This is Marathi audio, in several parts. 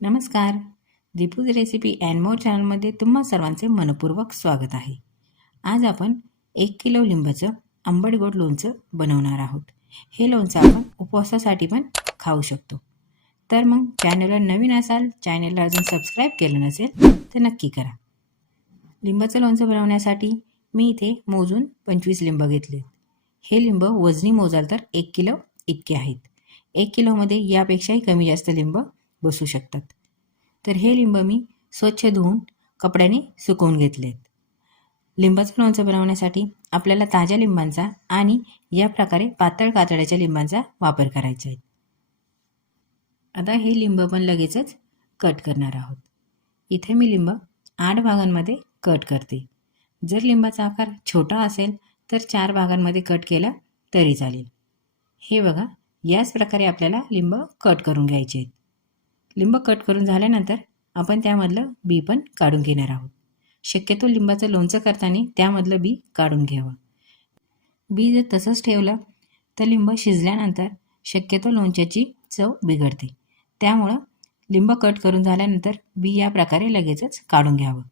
नमस्कार. दीपूज रेसिपी अँड मोर चॅनलमध्ये तुम्हा सर्वांचे मनपूर्वक स्वागत आहे. आज आपण 1 किलो लिंबाचं आंबट गोड लोणचं बनवणार आहोत. हे लोणचं आपण उपवासासाठी पण खाऊ शकतो. तर मग चॅनलवर नवीन असाल, चॅनलला अजून सबस्क्राईब केलं नसेल तर नक्की करा. लिंबाचं लोणचं बनवण्यासाठी मी इथे मोजून 25 लिंब घेतले. हे लिंब वजनी मोजाल तर 1 किलो इतके आहेत. 1 किलोमध्ये यापेक्षाही कमी जास्त लिंब बसू शकतात. तर हे लिंब मी स्वच्छ धुवून कपड्याने सुकवून घेतलेत. लिंबाचं लोणचं बनवण्यासाठी आपल्याला ताज्या लिंबांचा आणि या प्रकारे पातळ कातड्याच्या लिंबांचा वापर करायचा आहे. आता हे लिंब पण लगेचच कट करणार आहोत. इथे मी लिंब 8 भागांमध्ये कट करते. जर लिंबाचा आकार छोटा असेल तर 4 भागांमध्ये कट केला तरी चालेल. हे बघा, याच प्रकारे आपल्याला लिंब कट करून घ्यायचे आहेत. लिंब कट करून झाल्यानंतर आपण त्यामधलं बी पण काढून घेणार आहोत. शक्यतो लिंबाचं लोणचं करताना त्यामधलं बी काढून घ्यावं. बी जर तसंच ठेवलं तर लिंब शिजल्यानंतर शक्यतो लोणच्याची चव बिघडते. त्यामुळं लिंब कट करून झाल्यानंतर बी या प्रकारे लगेचच काढून घ्यावं.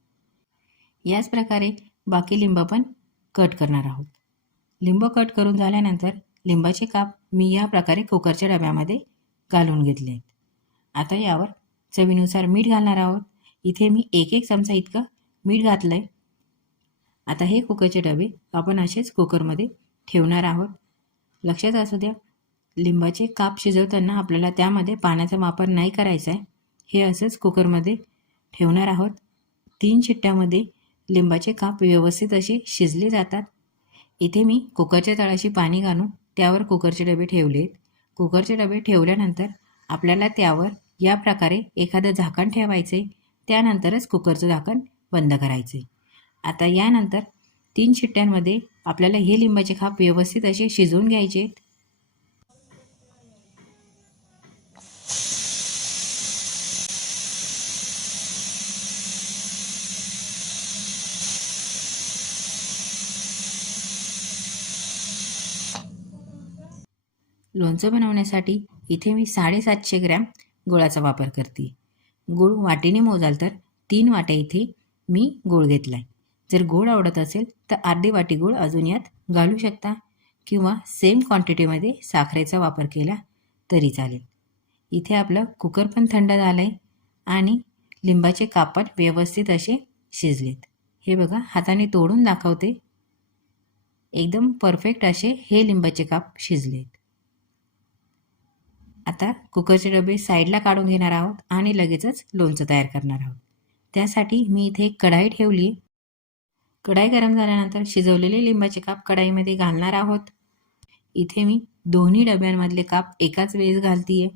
याच प्रकारे बाकी लिंब पण कट करणार आहोत. लिंब कट करून झाल्यानंतर लिंबाचे काप मी या प्रकारे कुकरच्या डब्यामध्ये घालून घेतले आहेत. आता यावर चवीनुसार मीठ घालणार आहोत. इथे मी 1 चमचा इतकं मीठ घातलं आहे. आता हे कुकरचे डबे आपण असेच कुकरमध्ये ठेवणार आहोत. लक्षात असू द्या, लिंबाचे काप शिजवताना आपल्याला त्यामध्ये पाण्याचा वापर नाही करायचा आहे. हे असंच कुकरमध्ये ठेवणार आहोत. 3 शिट्ट्यामध्ये लिंबाचे काप व्यवस्थित असे शिजले जातात. इथे मी कुकरच्या तळाशी पाणी घालून त्यावर कुकरचे डबे ठेवलेत. कुकरचे डबे ठेवल्यानंतर आपल्याला त्यावर या प्रकारे एखादं झाकण ठेवायचे. त्यानंतरच कुकरचं झाकण बंद करायचे. आता यानंतर 3 शिट्ट्यांमध्ये आपल्याला हे लिंबाचे काप व्यवस्थित असे शिजवून घ्यायचे. लोणचं बनवण्यासाठी इथे मी 750 ग्रॅम गुळाचा वापर करते. गूळ वाटीने मोजाल तर 3 वाट्या इथे मी गूळ घेतला आहे. जर गोड आवडत असेल तर अर्धी वाटी गूळ अजून यात घालू शकता किंवा सेम क्वांटिटीमध्ये साखरेचा वापर केला तरी चालेल. इथे आपलं कुकर पण थंड झालं आहे आणि लिंबाचे काप पण व्यवस्थित असे शिजलेत. हे बघा, हाताने तोडून दाखवते. एकदम परफेक्ट असे हे लिंबाचे काप शिजलेत. आता कुकरचे डबे साईडला काढून घेणार आहोत आणि लगेचच लोणचं तयार करणार आहोत. त्यासाठी मी इथे एक कढाई ठेवली आहे. कढाई गरम झाल्यानंतर शिजवलेले लिंबाचे काप कढाईमध्ये घालणार आहोत. इथे मी दोन्ही डब्यांमधले काप एकाच वेळेस घालतीये.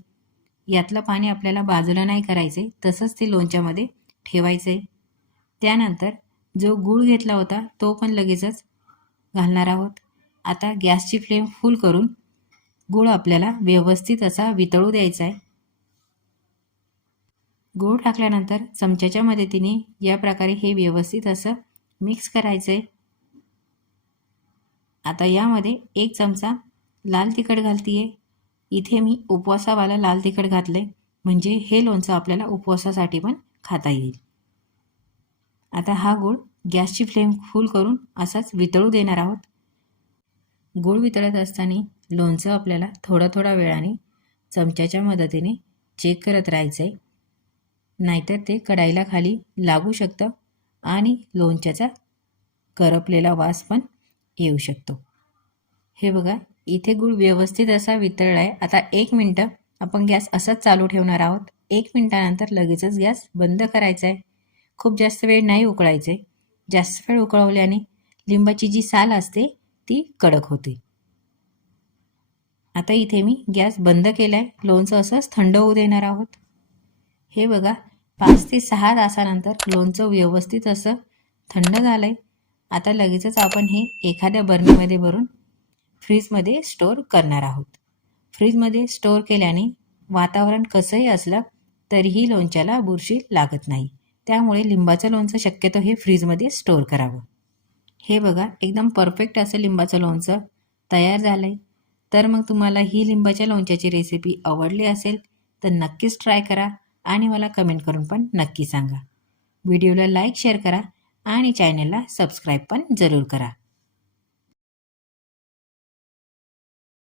यातलं पाणी आपल्याला बाजूला नाही करायचे, तसंच ते लोणच्यामध्ये ठेवायचे. त्यानंतर जो गूळ घेतला होता तो पण लगेचच घालणार आहोत. आता गॅसची फ्लेम फुल करून गूळ आपल्याला व्यवस्थित असा वितळू द्यायचा आहे. गूळ टाकल्यानंतर चमच्याच्या मदतीने या प्रकारे हे व्यवस्थित असं मिक्स करायचं आहे. आता यामध्ये 1 चमचा लाल तिखट घालतीये. इथे मी उपवासावाला लाल तिखट घातलंय, म्हणजे हे लोणचं आपल्याला उपवासासाठी पण खाता येईल. आता हा गूळ गॅसची फ्लेम फुल करून असाच वितळू देणार आहोत. गूळ वितळत असताना लोणचं आपल्याला थोड्या थोड्या वेळाने चमच्याच्या मदतीने चेक करत राहायचं आहे, नाहीतर ते कढाईला खाली लागू शकतं आणि लोणच्याचा करपलेला वास पण येऊ शकतो. हे बघा, इथे गूळ व्यवस्थित असा वितळला आहे. आता 1 मिनटं आपण गॅस असाच चालू ठेवणार आहोत. 1 मिनटानंतर लगेचच गॅस बंद करायचा आहे. खूप जास्त वेळ नाही उकळायचे. जास्त वेळ उकळवल्याने लिंबाची जी साल असते ती कडक होते. आता इथे मी गॅस बंद केला आहे. लोणचं असंच थंड होऊ देणार आहोत. हे बघा, 5 ते 6 तासानंतर लोणचं व्यवस्थित असं थंड झालं आहे. आता लगेचच आपण हे एखाद्या बरणीमध्ये भरून फ्रीजमध्ये स्टोअर करणार आहोत. फ्रीजमध्ये स्टोअर केल्याने वातावरण कसंही असलं तरीही लोणच्याला बुरशी लागत नाही. त्यामुळे लिंबाचं लोणचं शक्यतो हे फ्रीजमध्ये स्टोअर करावं. हे बघा, एकदम परफेक्ट असं लिंबाचं लोणचं तयार झालं आहे. तर मग तुम्हाला ही लिंबाच्या लोणच्याची रेसिपी आवडली असेल तर नक्कीच ट्राय करा आणि मला कमेंट करून पण नक्की सांगा. व्हिडिओला लाईक शेअर करा आणि चॅनलला सबस्क्राईब पण जरूर करा.